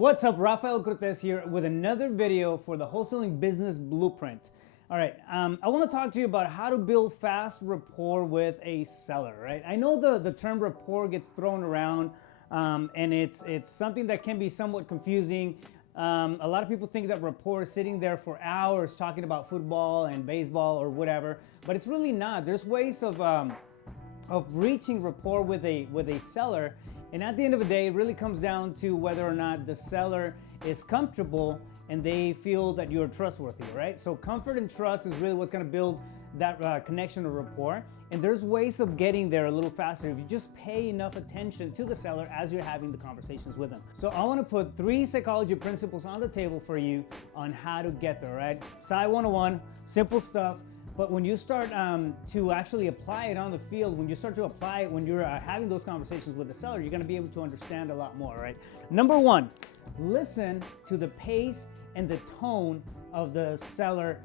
What's up, Rafael Cortez here with another video for the Wholesaling Business Blueprint. All right, I want to talk to you about how to build fast rapport with a seller, right? I know the term rapport gets thrown around and it's something that can be somewhat confusing. A lot of people think that rapport is sitting there for hours talking about football and baseball or whatever, but it's really not. There's ways of reaching rapport with a seller. And at the end of the day, it really comes down to whether or not the seller is comfortable and they feel that you're trustworthy, right? So comfort and trust is really what's gonna build that connection or rapport. And there's ways of getting there a little faster if you just pay enough attention to the seller as you're having the conversations with them. So I wanna put 3 psychology principles on the table for you on how to get there, right? Side 101, simple stuff. But when you start to actually apply it on the field, when you start to apply it when you're having those conversations with the seller, you're gonna be able to understand a lot more, right? Number 1, listen to the pace and the tone of the seller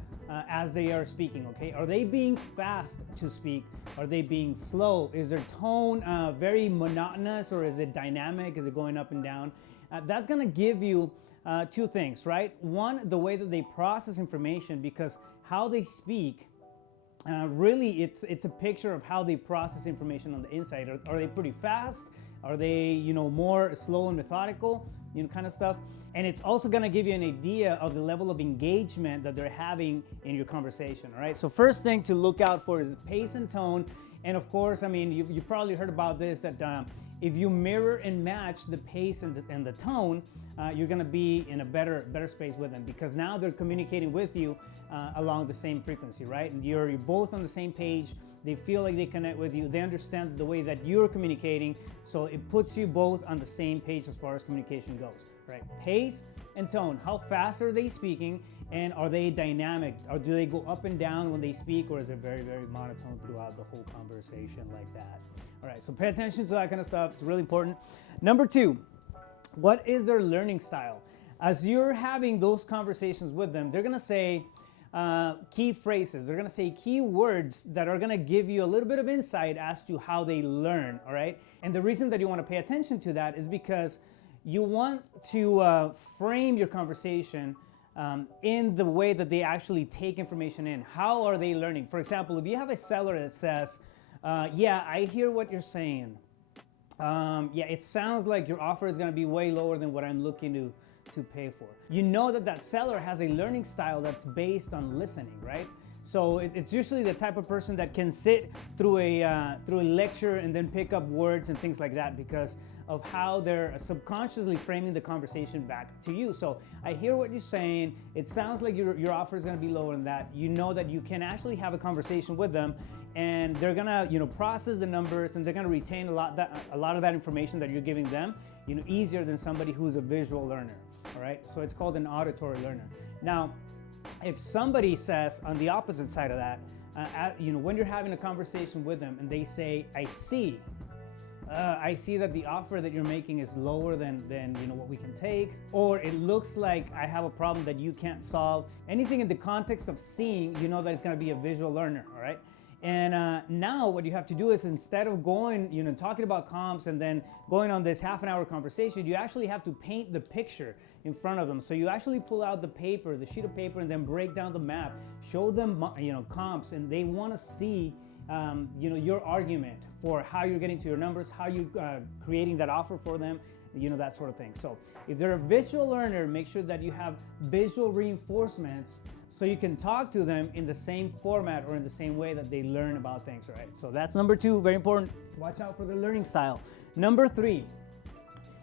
as they are speaking, okay? Are they being fast to speak? Are they being slow? Is their tone very monotonous, or is it dynamic? Is it going up and down? That's gonna give you 2 things, right? One, the way that they process information, because how they speak, really it's a picture of how they process information on the inside. Are they pretty fast? Are they, more slow and methodical, kind of stuff? And it's also gonna give you an idea of the level of engagement that they're having in your conversation, all right? So first thing to look out for is pace and tone. And of course, I mean, you probably heard about this, that if you mirror and match the pace and the tone, you're gonna be in a better space with them, because now they're communicating with you along the same frequency, right? And you're both on the same page. They feel like they connect with you. They understand the way that you're communicating. So it puts you both on the same page as far as communication goes, right? Pace and tone. How fast are they speaking? And are they dynamic? Or do they go up and down when they speak? Or is it very, very monotone throughout the whole conversation like that? All right, so pay attention to that kind of stuff. It's really important. Number 2, what is their learning style? As you're having those conversations with them, they're gonna say key phrases. They're gonna say key words that are gonna give you a little bit of insight as to how they learn, all right? And the reason that you wanna pay attention to that is because you want to frame your conversation in the way that they actually take information in. How are they learning? For example, if you have a seller that says, yeah, I hear what you're saying. Yeah, it sounds like your offer is gonna be way lower than what I'm looking to pay for. You know that seller has a learning style that's based on listening, right? So it's usually the type of person that can sit through a lecture and then pick up words and things like that, because of how they're subconsciously framing the conversation back to you. So I hear what you're saying. It sounds like your offer is gonna be lower than that. You know that you can actually have a conversation with them, and they're gonna process the numbers, and they're gonna retain a lot of that information that you're giving them easier than somebody who's a visual learner. All right, so it's called an auditory learner. Now, if somebody says on the opposite side of that, when you're having a conversation with them and they say, I see that the offer that you're making is lower than what we can take, or it looks like I have a problem that you can't solve. Anything in the context of seeing, that it's gonna be a visual learner, all right? And now what you have to do is, instead of going, talking about comps and then going on this half-an-hour conversation, you actually have to paint the picture in front of them. So you actually pull out the sheet of paper, and then break down the map, show them, comps, and they want to see, your argument for how you're getting to your numbers, how you creating that offer for them, that sort of thing. So if they're a visual learner, make sure that you have visual reinforcements so you can talk to them in the same format or in the same way that they learn about things, right? So that's number 2, very important. Watch out for their learning style. Number 3,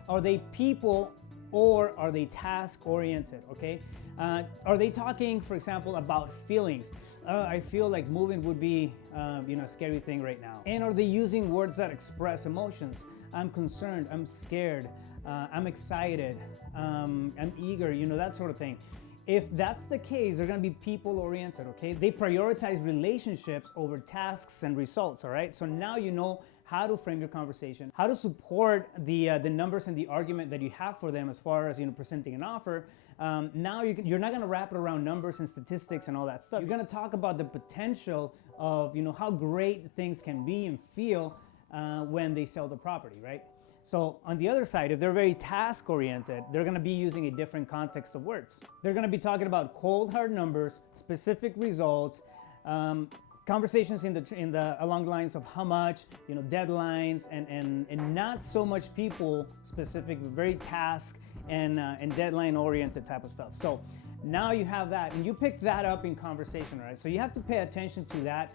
are they people or are they task-oriented, okay? Are they talking, for example, about feelings? I feel like moving would be, a scary thing right now. And are they using words that express emotions? I'm concerned, I'm scared, I'm excited, I'm eager, that sort of thing. If that's the case, they're gonna be people-oriented, okay? They prioritize relationships over tasks and results, all right? So now you know how to frame your conversation, how to support the numbers and the argument that you have for them as far as presenting an offer. Now you're not gonna wrap it around numbers and statistics and all that stuff. You're gonna talk about the potential of how great things can be and feel when they sell the property, right? So on the other side, if they're very task oriented, they're going to be using a different context of words. They're going to be talking about cold hard numbers, specific results, conversations along the lines of how much, deadlines, and not so much people specific, very task and deadline oriented type of stuff. So now you have that, and you pick that up in conversation, right? So you have to pay attention to that,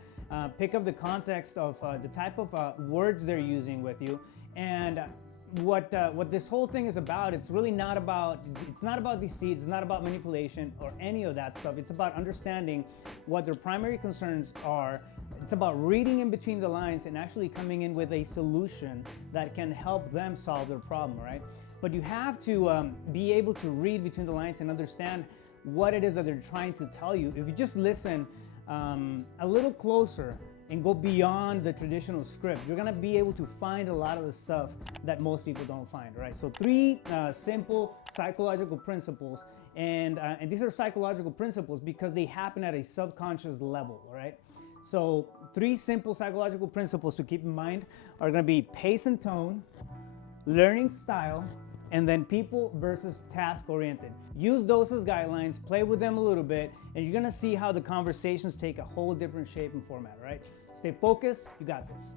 pick up the context of the type of words they're using with you, and what this whole thing is about. It's really not about deceit, it's not about manipulation or any of that stuff. It's about understanding what their primary concerns are. It's about reading in between the lines and actually coming in with a solution that can help them solve their problem, right? But you have to be able to read between the lines and understand what it is that they're trying to tell you. If you just listen a little closer and go beyond the traditional script, you're gonna be able to find a lot of the stuff that most people don't find, right? So 3 simple psychological principles, and these are psychological principles because they happen at a subconscious level, right? So 3 simple psychological principles to keep in mind are gonna be pace and tone, learning style, and then people versus task oriented. Use those as guidelines, play with them a little bit, and you're gonna see how the conversations take a whole different shape and format, right? Stay focused, you got this.